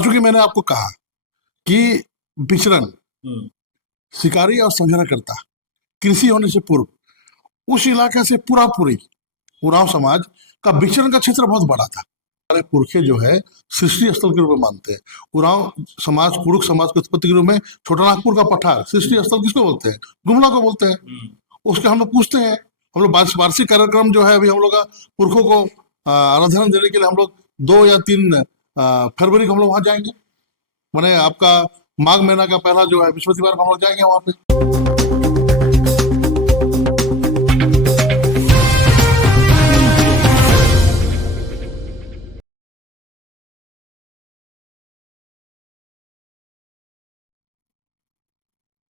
चूंकि मैंने आपको कहा कि विचरण हम्म, शिकारी और संग्रहकर्ता कृषि होने से पूर्व उस इलाके से पूरा पूरी उरांव समाज का विचरण का क्षेत्र बहुत बड़ा था। हमारे पुरखे जो है सृष्टि स्थल के रूप में मानते हैं। उरांव समाज कुड़ुक समाज की उत्पत्ति के रूप में छोटा नागपुर का पठार सृष्टि स्थल किसको बोलते हैं? गुमला को बोलते हैं। उसके हम लोग पूछते हैं, हम लोग वार्षिक कार्यक्रम जो है अभी हम लोग का पुरखों को आराधना देने के लिए हम लोग 2 या 3 फरवरी को हम लोग वहां जाएंगे। मैंने आपका माघ महीना का पहला जो है बृहस्पतिवार को हम लोग जाएंगे वहां पे।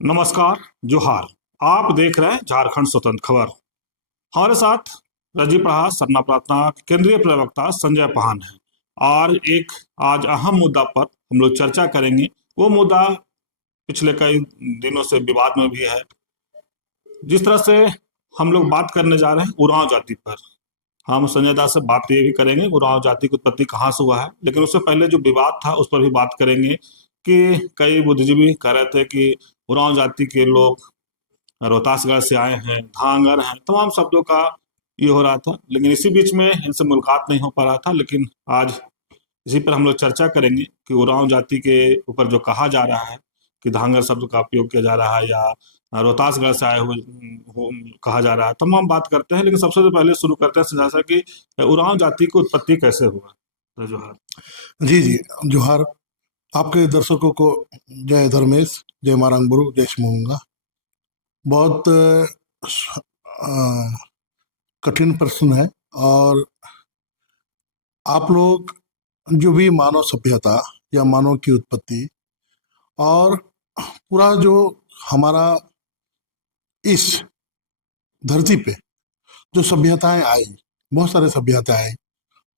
नमस्कार, जोहार। आप देख रहे हैं झारखंड स्वतंत्र खबर। हमारे साथ रजी प्रहास सरना प्रार्थना केंद्रीय प्रवक्ता संजय पाहन है और एक आज अहम मुद्दा पर हम लोग चर्चा करेंगे। वो मुद्दा पिछले कई दिनों से विवाद में भी है। जिस तरह से हम लोग बात करने जा रहे हैं उरांव जाति पर, हम संजय दास से बात ये भी करेंगे उरांव जाति की उत्पत्ति कहाँ से हुआ है, लेकिन उससे पहले जो विवाद था उस पर भी बात करेंगे कि कई बुद्धिजीवी कह रहे थे कि उरांव जाति के लोग रोहतासगढ़ से आए हैं, धांगर हैं, तमाम शब्दों का ये हो रहा था, लेकिन इसी बीच में इनसे मुलाकात नहीं हो पा रहा था। लेकिन आज इसी पर हम लोग चर्चा करेंगे कि उरांव जाति के ऊपर जो कहा जा रहा है कि धांगर शब्द का उपयोग किया जा रहा है या रोहतासगढ़ से आए हुए कहा जा रहा है, तमाम बात करते हैं। लेकिन सबसे पहले शुरू करते हैं संजय सर कि उरांव जाति की उत्पत्ति कैसे हुआ। तो जोहार। जी जी, जोहार। आपके दर्शकों को जय धर्मेश, जय मारंगबुरु, जय शिमोगा। बहुत कठिन प्रश्न है। और आप लोग जो भी मानव सभ्यता या मानव की उत्पत्ति और पूरा जो हमारा इस धरती पे जो सभ्यताएं आई, बहुत सारे सभ्यताएं आई।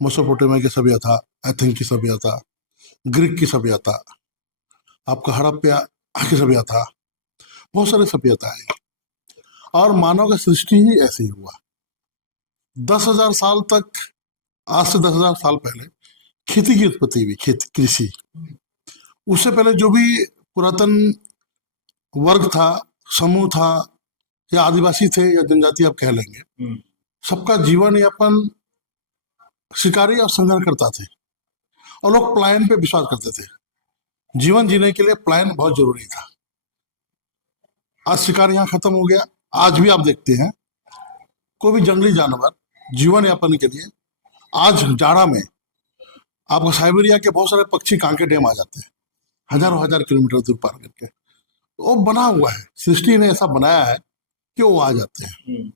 मेसोपोटामिया की सभ्यता, एथेंस की सभ्यता, ग्रीक की सभ्यता, आपका हड़प्पा की सभ्यता, बहुत सारे सभ्यता आई। और मानव का सृष्टि ही ऐसे ही हुआ। 10,000 साल तक, आज से 10,000 साल पहले खेती की उत्पत्ति हुई, खेती कृषि। उससे पहले जो भी पुरातन वर्ग था, समूह था, या आदिवासी थे या जनजाति आप कह लेंगे, सबका जीवन यापन शिकारी और संघर्ष करता थे। और लोग प्लान पे विश्वास करते थे। जीवन जीने के लिए प्लान बहुत जरूरी था। आज शिकार यहाँ खत्म हो गया। आज भी आप देखते हैं कोई भी जंगली जानवर जीवन यापन के लिए, आज जाड़ा में आपको साइबेरिया के बहुत सारे पक्षी कांके डैम आ जाते हैं, हजारों हजार किलोमीटर दूर पार करके। वो बना हुआ है, सृष्टि ने ऐसा बनाया है कि वो आ जाते हैं।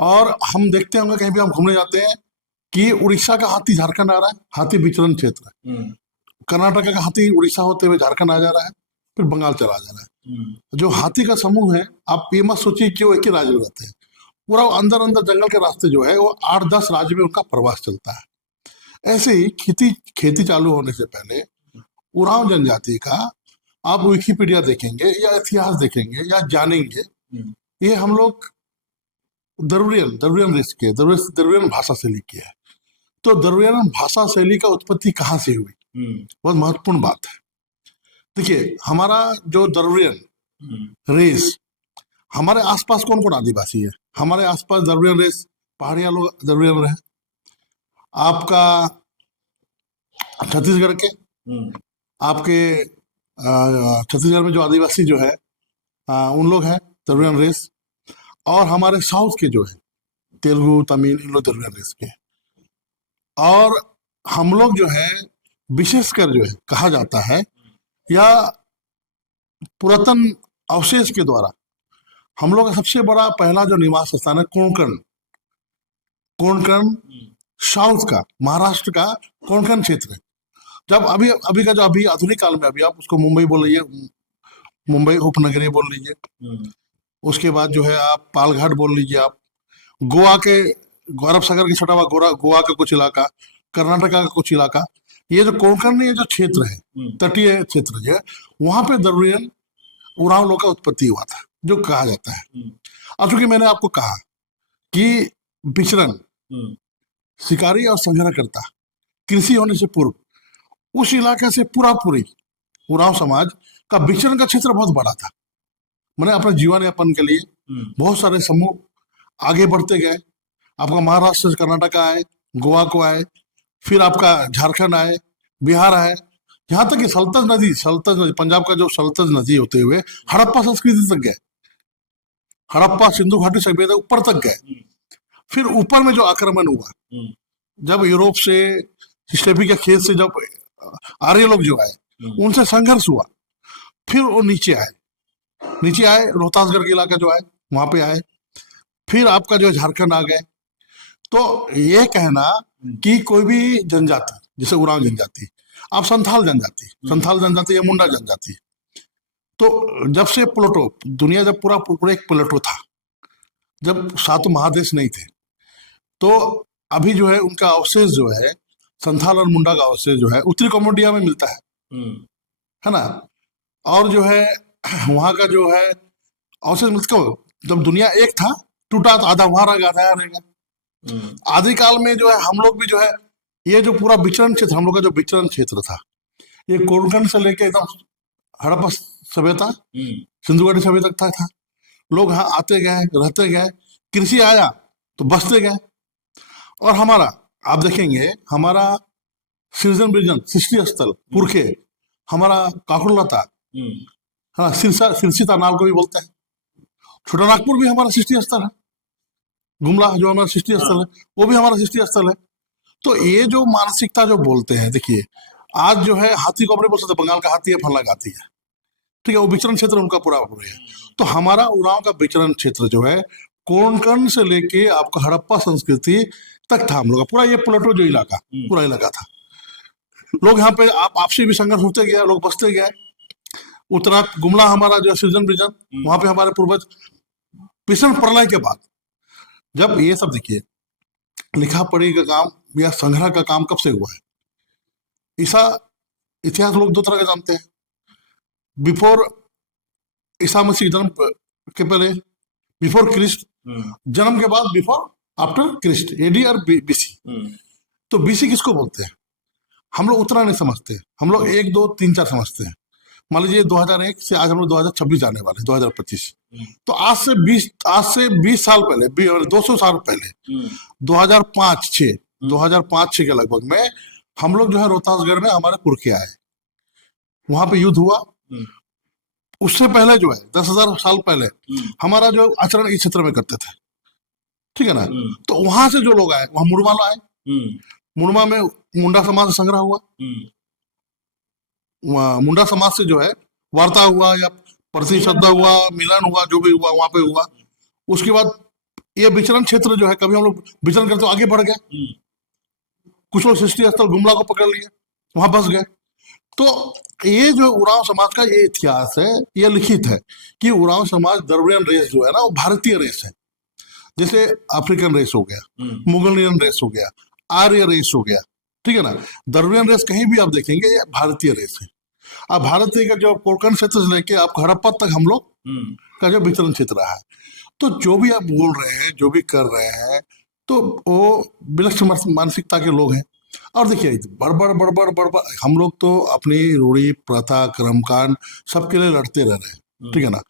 और हम देखते होंगे कहीं भी हम घूमने जाते हैं कि उड़ीसा का हाथी झारखंड आ रहा है, हाथी विचरण क्षेत्र है। कर्नाटक का हाथी उड़ीसा होते हुए झारखंड आ जा रहा है, फिर बंगाल चला जा रहा है। जो हाथी का समूह है, आप ये मत सोचिए कि वो एक ही राज्य में रहते हैं। पूरा अंदर अंदर जंगल के रास्ते जो है वो 8-10 राज्य में उनका प्रवास चलता है। ऐसे ही खेती चालू होने से पहले उरांव जनजाति का आप विकिपीडिया देखेंगे या इतिहास देखेंगे या जानेंगे, ये हम लोग द्रविड़ियन भाषा शैली की है। तो द्रविड़ियन भाषा शैली का उत्पत्ति कहाँ से हुई, बहुत महत्वपूर्ण बात है। देखिए, हमारा जो द्रविड़ियन रेस, हमारे आसपास कौन कौन आदिवासी है? हमारे आसपास द्रविड़ियन रेस, पहाड़िया लोग द्रविड़ियन रहे। आपका छत्तीसगढ़ के, आपके छत्तीसगढ़ में जो आदिवासी जो है उन लोग हैं द्रविड़ियन रेस। और हमारे साउथ के जो है तेलुगु, तमिल, इन लोग द्रविड़ियन रेस के। और हम लोग जो है विशेषकर जो है कहा जाता है, या पुरातन अवशेष के द्वारा हम लोग का सबसे बड़ा पहला जो निवास स्थान है कोंकण। कोंकण साउथ का, महाराष्ट्र का कोंकण क्षेत्र है। जब अभी अभी का जो अभी आधुनिक काल में, अभी आप उसको मुंबई बोल लीजिए, मुंबई उपनगरीय बोल लीजिए। उसके बाद जो है आप पालघाट बोल लीजिए, आप गोवा के, अरब सागर के छठा हुआ गोवा का कुछ इलाका, कर्नाटका का कुछ इलाका, ये जो कोंकण जो क्षेत्र है, तटीय क्षेत्र जो है, वहां पे द्रविड़ियन उरांव लोग का उत्पत्ति हुआ था, जो कहा जाता है। अब चूंकि मैंने आपको कहा कि विचरण शिकारी और संग्रहकर्ता कृषि होने से पूर्व उस इलाके से पूरा पूरी उरांव समाज का विचरण का क्षेत्र बहुत बड़ा था। मैंने अपने जीवन यापन के लिए बहुत सारे समूह आगे बढ़ते गए। आपका महाराष्ट्र से कर्नाटक आए, गोवा को आए, फिर आपका झारखंड आए, बिहार आए, यहाँ तक कि सल्तज नदी पंजाब का जो सल्तज नदी होते हुए हड़प्पा संस्कृति तक गए, हड़प्पा सिंधु घाटी सभ्यता ऊपर तक गए। फिर ऊपर में जो आक्रमण हुआ, जब यूरोप से स्टेपी के खेत से जब आर्य लोग जो आए, उनसे संघर्ष हुआ, फिर वो नीचे आए रोहतासगढ़ के इलाका जो आए वहां पे आए, फिर आपका जो झारखंड आ गए। तो ये कहना कि कोई भी जनजाति, जैसे उरांव जनजाति, आप संथाल जनजाति या मुंडा जनजाति, तो जब से प्लेटो दुनिया, जब पूरा एक प्लेटो था, जब 7 महादेश नहीं थे, तो अभी जो है उनका अवशेष जो है, संथाल और मुंडा का अवशेष जो है उत्तरी कम्बोडिया में मिलता है ना। और जो है वहां का जो है अवशेष मिलता, जब दुनिया एक था, टूटा तो आधा वहां रहेगा, आधा यहाँ रहेगा। आदिकाल में जो है हम लोग भी जो है, ये जो पूरा विचरण क्षेत्र, हम लोग का जो विचरण क्षेत्र था, ये कोंकण से लेके एकदम हड़प्पा सभ्यता, सिंधु घाटी सभ्यता तक था। लोग यहाँ आते गए, रहते गए, कृषि आया तो बसते गए। और हमारा, आप देखेंगे, हमारा सृजन विजन, सृष्टि स्थल पुरखे, हमारा काकुलता, हाँ, सिरसी तानाल को भी बोलते हैं। छोटा नागपुर भी हमारा सृष्टि स्थल है, गुमला जो हमारा सृष्टि स्थल है, वो भी हमारा सृष्टि स्थल है। तो ये जो मानसिकता जो बोलते हैं, देखिए आज जो है हाथी को अपने बोल सकते, बंगाल का हाथी है, फला का हाथी है, ठीक है, वो विचरण क्षेत्र उनका पूरा है। तो हमारा उरांव का विचरण क्षेत्र जो है कोंकण से लेके आपका हड़प्पा संस्कृति तक था, हम लोग का पूरा ये प्लेटो जो इलाका, पूरा इलाका था। लोग यहाँ पे आपसी भी संघर्ष होते गया, लोग बसते गए। उत्तरा गुमला हमारा जो सृजन विजन, वहां पे हमारे पूर्वज भीषण प्रलय के बाद, जब ये सब देखिए लिखा पढ़ी का काम या संग्रह का काम कब से हुआ है, इतिहास लोग 2 तरह का जानते हैं। बिफोर ईसा मसीह जन्म के पहले, बिफोर क्रिस्ट, जन्म के बाद बिफोर आफ्टर क्रिस्ट, एडी और बीसी। तो बीसी किसको बोलते हैं? हम लोग उतना नहीं समझते, हम लोग 1 2 3 4 समझते हैं। मान लीजिए 2001 से आज हम लोग 2026 जाने वाले, 2025। तो आज से 20 साल पहले, 200 साल पहले, 2005-6 के लगभग में हम लोग जो है रोहतासगढ़ में हमारे पुरखे आए, वहां पे युद्ध हुआ। उससे पहले जो है 10,000 साल पहले हमारा जो आचरण इस क्षेत्र में करते थे, ठीक है ना। तो वहां से जो लोग आए, वहां मुड़मा आए, मुड़मा में मुंडा समाज से संग्रह हुआ, मुंडा समाज से जो है वार्ता हुआ या प्रतिश्रद्धा हुआ, मिलन हुआ, जो भी हुआ वहां पे हुआ। उसके बाद ये विचरण क्षेत्र जो है, कभी हम लोग विचरण करते आगे बढ़ गए, कुछ लोग सृष्टि स्थल गुमला को पकड़ लिए, वहां बस गए। तो ये जो उरांव समाज का ये इतिहास है, ये लिखित है कि उरांव समाज द्रविडियन रेस जो है ना, वो भारतीय रेस है। जैसे अफ्रीकन रेस हो गया, मुगलियन रेस हो गया, आर्य रेस हो गया, ठीक है ना। द्रविडियन रेस कहीं भी आप देखेंगे ये भारतीय रेस है। अब भारतीय का जो कोंकण क्षेत्र से लेके आपको हड़प्पा तक हम लोग का जो विचरण क्षेत्र रहा है। तो जो भी आप बोल रहे हैं, जो भी कर रहे हैं, तो वो विलक्षण मानसिकता के लोग हैं। और देखिए बड़बड़ हम लोग तो अपनी रूढ़ी प्रथा कर्मकांड सबके लिए लड़ते रह रहे हैं, ठीक है ना।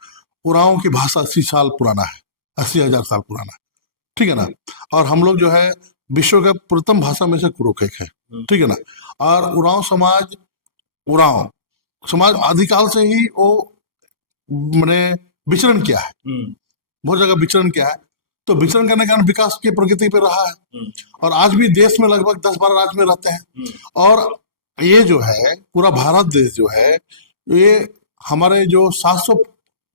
उरांव की भाषा 80 साल पुराना है, 80,000 साल पुराना, ठीक है ना। और हम लोग जो है विश्व के प्रथम भाषा में से कुरुक एक है, ठीक है ना। और उरांव समाज आदिकाल से ही वो मैंने विचरण किया है, बहुत जगह विचरण किया है। तो विचरण करने के कारण विकास की प्रगति पे रहा है। और आज भी देश में लगभग 10-12 राज्य में रहते हैं। और ये जो है पूरा भारत देश जो है, ये हमारे जो 700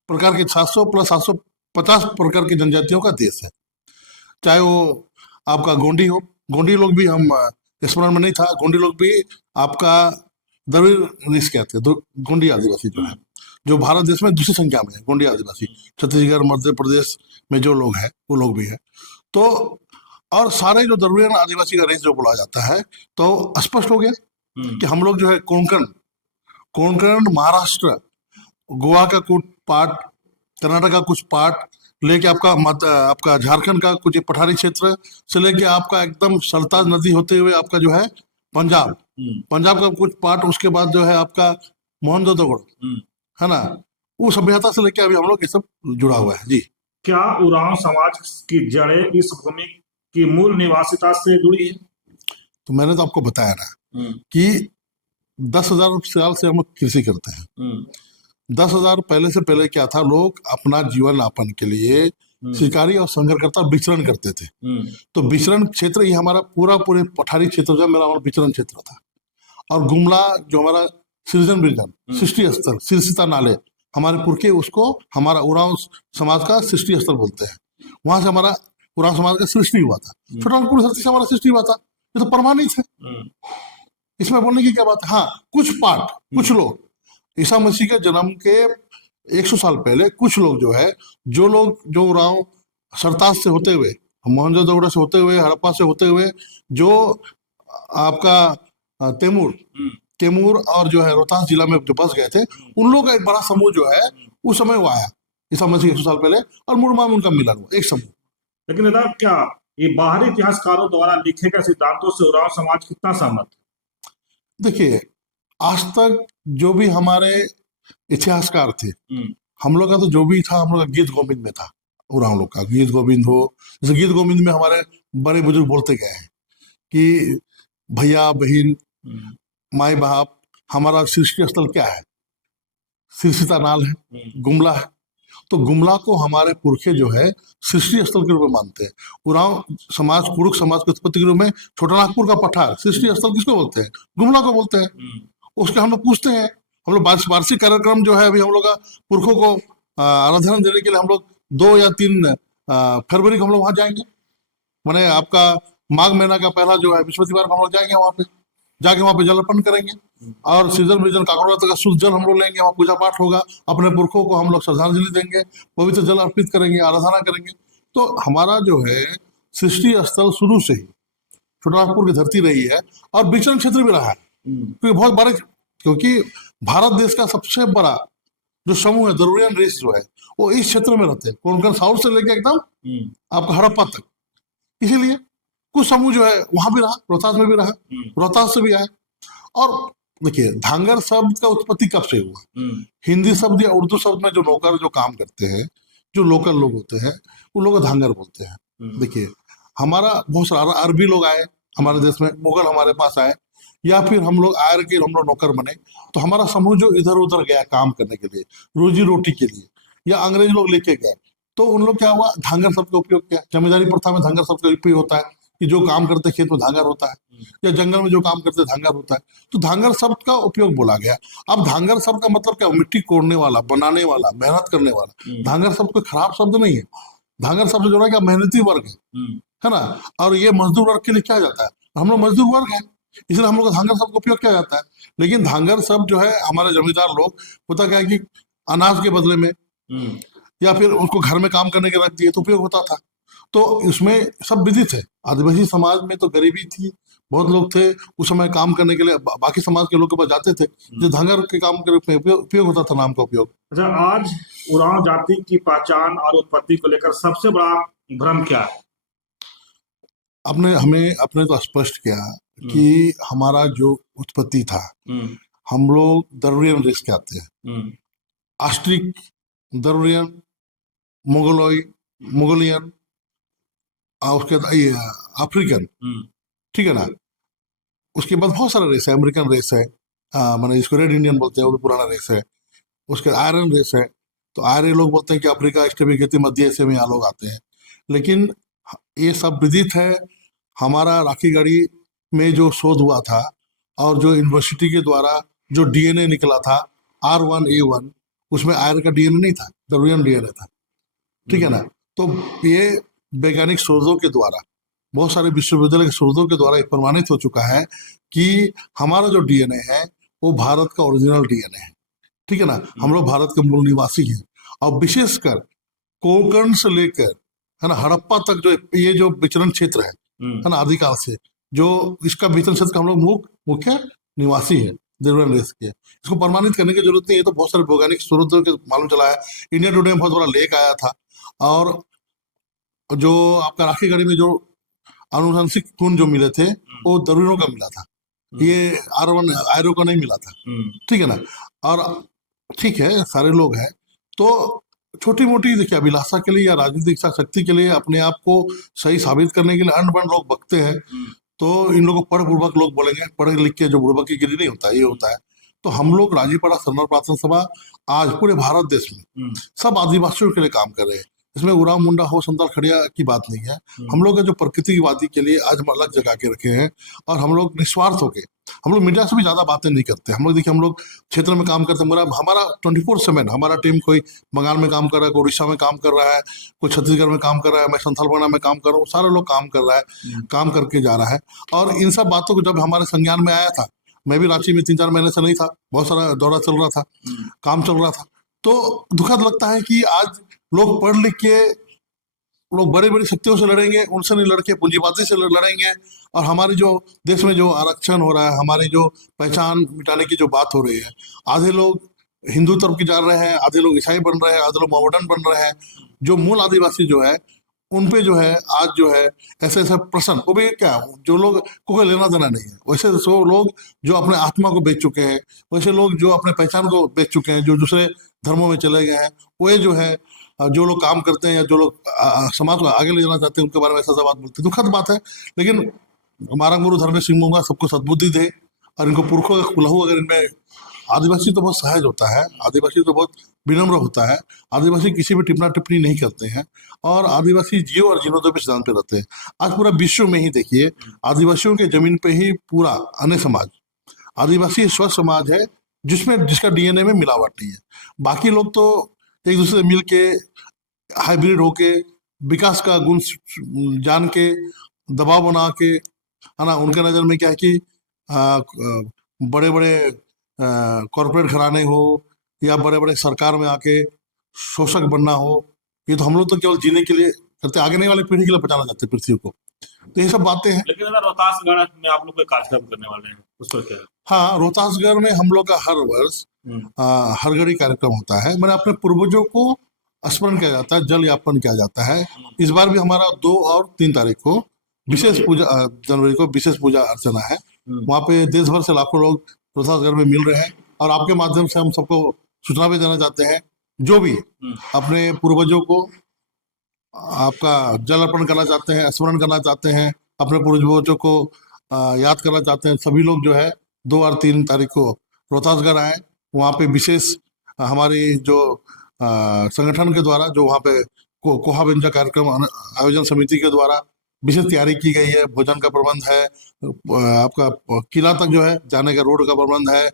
प्रकार के 700 प्लस 750 प्रकार की जनजातियों का देश है। चाहे वो आपका गोंडी हो, गोंडी लोग भी हम स्मरण में नहीं था, गोंडी लोग भी आपका द्रविड़ रेस कहते हैं, गोंडी आदिवासी जो है, जो भारत देश में दूसरी संख्या में है, गोंडी आदिवासी। छत्तीसगढ़ मध्य प्रदेश में जो लोग हैं वो लोग भी है। तो और सारे जो द्रविड़ आदिवासी का रेस जो बोला जाता है, तो स्पष्ट हो गया कि हम लोग जो है कोंकण महाराष्ट्र, गोवा का कुछ पार्ट, कर्नाटक का कुछ पार्ट लेके आपका झारखंड का कुछ पठारी क्षेत्र से लेके आपका एकदम सल्ताज नदी होते हुए आपका जो है पंजाब, पंजाब का कुछ पार्ट, उसके बाद जो है आपका मोहनजोदड़ो, है ना, वो सभ्यता से लेके अभी हम लोग ये सब जुड़ा हुआ है जी। क्या उरांव समाज की जड़ें इस भूमि की मूल निवासिता से जुड़ी है? तो मैंने तो आपको बताया ना कि 10,000 साल से हम लोग कृषि करते हैं। 10,000 पहले से पहले क्या था, लोग अपना जीवन यापन के लिए शिकारी और संघर्षकर्ता विचरण करते थे। तो विचरण क्षेत्र, ये हमारा पूरे पठारी क्षेत्र जो मेरा विचरण क्षेत्र था। और गुमला जो हमारा सृजन विजन, सृष्टि स्थल, शीर्षिता नाले, हमारे पुरखे उसको हमारा उरांव समाज का सृष्टि स्थल बोलते हैं। वहां से हमारा उरांव समाज का सृष्टि हुआ था। छोटानागपुर धरती से हमारा सृष्टि हुआ था। ये तो प्रमाणित है, इसमें बोलने की क्या बात है। हाँ, कुछ पार्ट, कुछ लोग ईसा मसीह के जन्म के 100 साल पहले कुछ लोग जो है, जो उरांव सरताज से होते हुए, मोहनजोदड़ो से होते हुए, हड़प्पा से होते हुए, जो आपका कैमूर और जो है रोहतास जिला में जो बस गए थे, उन लोगों का एक बड़ा समूह जो है उस समय वो आया ईसा मसीह 100 साल पहले, और मुड़मा में उनका मिलन हुआ एक समूह। लेकिन दादा, क्या ये बाहरी इतिहासकारों द्वारा लिखे गए सिद्धांतों से उरांव समाज कितना सहमत है? देखिए, आज तक जो भी हमारे इतिहासकार थे, हम लोग का तो जो भी था, हम लोग का गीत गोविंद में था। उरांव लोग का गीत गोविंद हो, जैसे गीत गोविंद में हमारे बड़े बुजुर्ग बोलते गए हैं कि भैया बहन, माई बाप, हमारा सृष्टि स्थल क्या है, शीर्षिता नाल है, गुमला है। तो गुमला को हमारे पुरखे जो है सृष्टि स्थल के रूप में मानते हैं। उरांव समाज, कुरुक समाज की उत्पत्ति के रूप में छोटानागपुर का पठार सृष्टि स्थल किसको बोलते हैं? गुमला को बोलते हैं। उसके हम लोग पूछते हैं, हम लोग वार्षिक कार्यक्रम जो है अभी हम लोग का पुरखों को आराधना देने के लिए हम लोग 2 या 3 फरवरी को हम लोग वहां जाएंगे। मैंने आपका माघ महीना का पहला जो है बृहस्पतिवार को हम लोग जाएंगे, वहां पे जाके वहां पे जल अर्पण करेंगे, और सीजन विजन काकड़वा का शुद्ध जल हम लोग लेंगे, वहां पूजा पाठ होगा, अपने पुरखों को हम लोग श्रद्धांजलि देंगे, पवित्र जल अर्पित करेंगे, आराधना करेंगे। तो हमारा जो है सृष्टि स्थल शुरू से ही छोटानागपुर की धरती रही है, और विचरण क्षेत्र भी रहा है, क्योंकि बहुत बड़े, क्योंकि भारत देश का सबसे बड़ा जो समूह है दरुरियन रेस जो है, वो इस क्षेत्र में रहते हैं, कोंकण साउथ से लेके एकदम आपका हड़प्पा तक। इसीलिए कुछ समूह जो है वहां भी रहा, रोहतास में भी रहा, रोहतास से भी आए। और देखिए, धांगर शब्द का उत्पत्ति कब से हुआ? हिंदी शब्द या उर्दू शब्द में जो नौकर जो काम करते हैं, जो लोकल लोग होते हैं, उन लोग को धांगर बोलते हैं। देखिए, हमारा बहुत सारा अरबी लोग आए हमारे देश में, मुगल हमारे पास आए, या फिर हम लोग आयर के हम लोग नौकर बने। तो हमारा समूह जो इधर उधर गया काम करने के लिए, रोजी रोटी के लिए, या अंग्रेज लोग लेके गए, तो उन लोग क्या हुआ, धांगर शब्द का उपयोग किया। जमींदारी प्रथा में धांगर शब्द का उपयोग होता है कि जो काम करते खेत में धांगर होता है, या जंगल में जो काम करते धांगर होता है। तो धांगर शब्द का उपयोग बोला गया। अब धांगर शब्द का मतलब क्या? मिट्टी कोड़ने वाला, बनाने वाला, मेहनत करने वाला। धांगर शब्द कोई खराब शब्द नहीं है। धांगर शब्द जो है क्या, मेहनती वर्ग है ना। और ये मजदूर वर्ग के लिए क्या जाता है, हम लोग मजदूर वर्ग है, इसलिए हम लोग धांगर शब्द का उपयोग किया जाता है। लेकिन धांगर शब्द जो है हमारे जमींदार लोग, होता क्या है कि अनाज के बदले में या फिर उसको घर में काम करने के रख दिए तो उपयोग होता था। तो इसमें सब विदित है। आदिवासी समाज में तो गरीबी थी, बहुत लोग थे उस समय काम करने के लिए बाकी समाज के लोग के पास जाते थे, जो धांगर के काम के रूप में उपयोग होता था, नाम का उपयोग। अच्छा, आज उरांव जाति की पहचान और उत्पत्ति को लेकर सबसे बड़ा भ्रम क्या है? अपने तो स्पष्ट किया कि हमारा जो उत्पत्ति था, हम लोग दरुरियन रेस के आते हैं। ऑस्ट्रिक, दरुरियन, मुगलियन, उसके बाद ये अफ्रीकन, ठीक है ना। उसके बाद बहुत सारा रेस है, अमेरिकन रेस है, मैंने इसको रेड इंडियन बोलते हैं, वो भी पुराना रेस है। उसके आयरन रेस है, तो आर्य लोग बोलते हैं कि अफ्रीका, स्टेबिलिटी, मध्य एशिया में यहाँ लोग आते हैं। लेकिन ये सब विदित है। हमारा राखी गढ़ी में जो शोध हुआ था, और जो यूनिवर्सिटी के द्वारा जो डीएनए निकला था R1A1, उसमें आयरन का डीएनए नहीं था, दरुरियन डीएनए था, ठीक है ना। तो ये वैज्ञानिक शोधों के द्वारा, बहुत सारे विश्वविद्यालय के शोधों के द्वारा प्रमाणित हो चुका है कि हमारा जो डीएनए है वो भारत का ओरिजिनल डीएनए है, ठीक है ना। हम लोग भारत के मूल निवासी हैं, और विशेषकर कोंकण से लेकर, है ना, हड़प्पा तक जो ये जो विचरण क्षेत्र है ना, आदिकाल से जो इसका विचरण क्षेत्र का हम लोग मुख्य निवासी है दरुरियन रेस के। इसको प्रमाणित करने की जरूरत नहीं है, तो बहुत सारे वैज्ञानिक स्रोतों के मालूम चला है। इंडिया टुडे में बहुत बड़ा लेख आया था, और जो आपका राखी गढ़ी में जो आनुवंशिक गुण जो मिले थे वो दरुरियों का मिला था। ये आयरो को नहीं मिला था, ठीक है ना। और ठीक है, सारे लोग हैं, तो छोटी मोटी देखिए अभिलाषा के लिए या राजनीतिक इच्छा शक्ति के लिए अपने आप को सही साबित करने के लिए अनबन लोग बकते हैं। तो इन लोगों को पढ़ बुड़बक लोग बोलेंगे, पढ़ लिख के जो बुड़बक की गिरी नहीं होता है, ये होता है। तो हम लोग राजीपाड़ा सरना प्रार्थना सभा आज पूरे भारत देश में सब आदिवासियों के लिए काम कर रहे हैं। इसमें उराव मुंडा हो संताल खड़िया की बात नहीं है। हम लोग जो प्रकृतिवादी के लिए आज हम अलग जगह के रखे हैं, और हम लोग निस्वार्थ होके, हम लोग मीडिया से भी ज्यादा बातें नहीं करते। हम लोग देखिए, हम लोग क्षेत्र में काम करते हैं, हमारा 24/7 हमारा टीम कोई बंगाल में काम कर रहा है, कोई उड़ीसा में काम कर रहा है, कोई छत्तीसगढ़ में काम कर रहा है, मैं संथालबना में काम कर रहा हूँ, सारे लोग काम कर रहा है, काम करके जा रहा है। और इन सब बातों को जब हमारे संज्ञान में आया था, मैं भी रांची में 3-4 महीने से नहीं था, बहुत सारा दौरा चल रहा था, काम चल रहा था, तो दुखद लगता है कि आज लोग पढ़ लिख के लोग बड़ी बड़ी शक्तियों से लड़ेंगे, उनसे नहीं लड़के पूंजीवादी से लड़ेंगे। और हमारी जो देश में जो आरक्षण हो रहा है, हमारी जो पहचान मिटाने की जो बात हो रही है, आधे लोग हिंदू तरफ की जा रहे हैं, आधे लोग ईसाई बन रहे हैं, आधे लोग मॉडर्न बन रहे हैं। जो मूल आदिवासी जो है, उन पे जो है आज जो है ऐसे ऐसे प्रश्न, वो भी क्या, जो लोग को कोई लेना देना नहीं है, वैसे सो लोग जो अपने आत्मा को बेच चुके हैं, वैसे लोग जो अपने पहचान को बेच चुके हैं, जो दूसरे धर्मों में चले गए हैं, वो जो है जो लोग काम करते हैं या जो लोग समाज को आगे ले जाना चाहते हैं, उनके बारे में ऐसा बात बोलते हैं। दुखद बात है, लेकिन हमारा गुरु धर्मेश सिंह मोंगा सबको सद्बुद्धि दे, और इनको पुरखों का लहू अगर इनमें, आदिवासी तो बहुत सहज होता है, आदिवासी तो बहुत विनम्र होता है, आदिवासी किसी भी टिप्पणी टिप्पणी नहीं करते हैं, और आदिवासी जियो और जीनो दो पे सिद्धांत पे रहते हैं। आज पूरा विश्व में ही देखिए, आदिवासियों के जमीन पे ही पूरा अन्य समाज, आदिवासी स्वस्थ समाज है, जिसका डीएनए में मिलावट नहीं है। बाकी लोग तो एक दूसरे से मिल के हाइब्रिड होके विकास का गुण जान के दबाव बना के, है ना, उनके नज़र में क्या है कि बड़े बड़े कॉरपोरेट घराने हो या बड़े बड़े सरकार में आके शोषक बनना हो, ये तो हम लोग तो केवल जीने के लिए करते, आगे नहीं वाली पीढ़ी के लिए बचाना चाहते पृथ्वी को। तो ये सब बातें हैं। लेकिन अगर रोहतासगढ़ में आप लोग कोई कार्यक्रम करने वाले हैं, उस पर क्या है? हाँ, रोहतासगढ़ में हम लोग का हर वर्ष हरगढ़ी कार्यक्रम होता है। मैंने अपने पूर्वजों को स्मरण किया जाता है, जल यापन किया जाता है। इस बार भी हमारा 2 और 3 तारीख को विशेष पूजा, जनवरी को विशेष पूजा अर्चना है। वहाँ पे देश भर से लाखों लोग रोहतासगढ़ में मिल रहे हैं, और आपके माध्यम से हम सबको सूचना भी देना चाहते हैं, जो भी अपने पूर्वजों को आपका जल अर्पण करना चाहते हैं, स्मरण करना चाहते हैं, अपने पूर्वजों को याद करना चाहते हैं, सभी लोग जो है 2 और 3 तारीख को रोहतासगढ़ आए। वहाँ पे विशेष हमारी जो संगठन के द्वारा जो वहाँ पे कोहा बेंजा कार्यक्रम आयोजन समिति के द्वारा विशेष तैयारी की गई है। भोजन का प्रबंध है, आपका किला तक जो है जाने का रोड का प्रबंध है।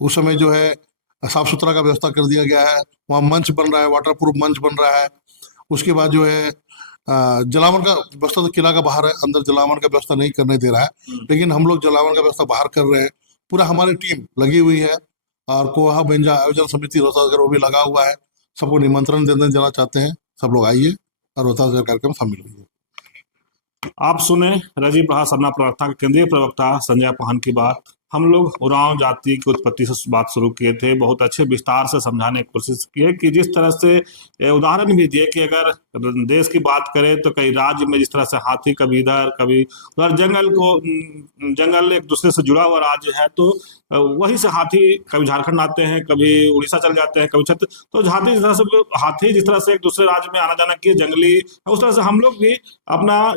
उस समय जो है साफ सुथरा का व्यवस्था कर दिया गया है। वहाँ मंच बन रहा है, वाटर प्रूफ मंच बन रहा है। उसके बाद जो है जलावन का व्यवस्था तो किला का बाहर है, अंदर जलावन का व्यवस्था नहीं करने दे रहा है, लेकिन हम लोग जलावन का व्यवस्था बाहर कर रहे हैं। पूरा हमारी टीम लगी हुई है, और कोहा बेंजा आयोजन समिति रोहतासगढ़ वो भी लगा हुआ है। सबको निमंत्रण देना चाहते हैं, सब लोग आइए और रोहतासगढ़ कार्यक्रम शामिल होइए। आप सुने रजी प्रहार सरना प्रार्थना के केंद्रीय प्रवक्ता संजय पाहन की बात। हम लोग उरांव जाति की उत्पत्ति से बात शुरू किए थे, बहुत अच्छे विस्तार से समझाने की कोशिश की है कि जिस तरह से उदाहरण भी दिए कि अगर देश की बात करें तो कई राज्य में जिस तरह से हाथी कभी इधर कभी उधर, जंगल एक दूसरे से जुड़ा हुआ राज्य है, तो वहीं से हाथी कभी झारखंड आते हैं, कभी उड़ीसा चल जाते हैं, कभी तो हाथी जिस तरह से एक दूसरे राज्य में आना जाना किए जंगली, उस तरह से हम लोग भी अपना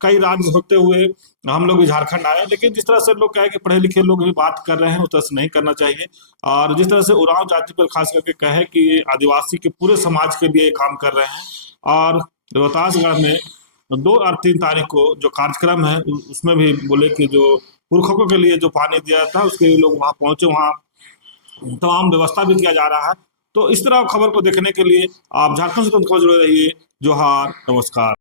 कई राज्य होते हुए हम लोग भी झारखंड आए। लेकिन जिस तरह से लोग कहे कि पढ़े लिखे लोग भी बात कर रहे हैं, उस तरह से नहीं करना चाहिए। और जिस तरह से उरांव जाति पर खास करके कहे कि आदिवासी के पूरे समाज के लिए काम कर रहे हैं। और रोहतासगढ़ में 2 और 3 तारीख को जो कार्यक्रम है उसमें भी बोले कि जो पुरखों के लिए जो पानी दिया था उसके लिए लोग वहाँ पहुंचे, वहाँ तमाम व्यवस्था भी किया जा रहा है। तो इस तरह खबर को देखने के लिए आप झारखंड स्वतंत्र खबर जुड़े रहिए। जोहार, नमस्कार।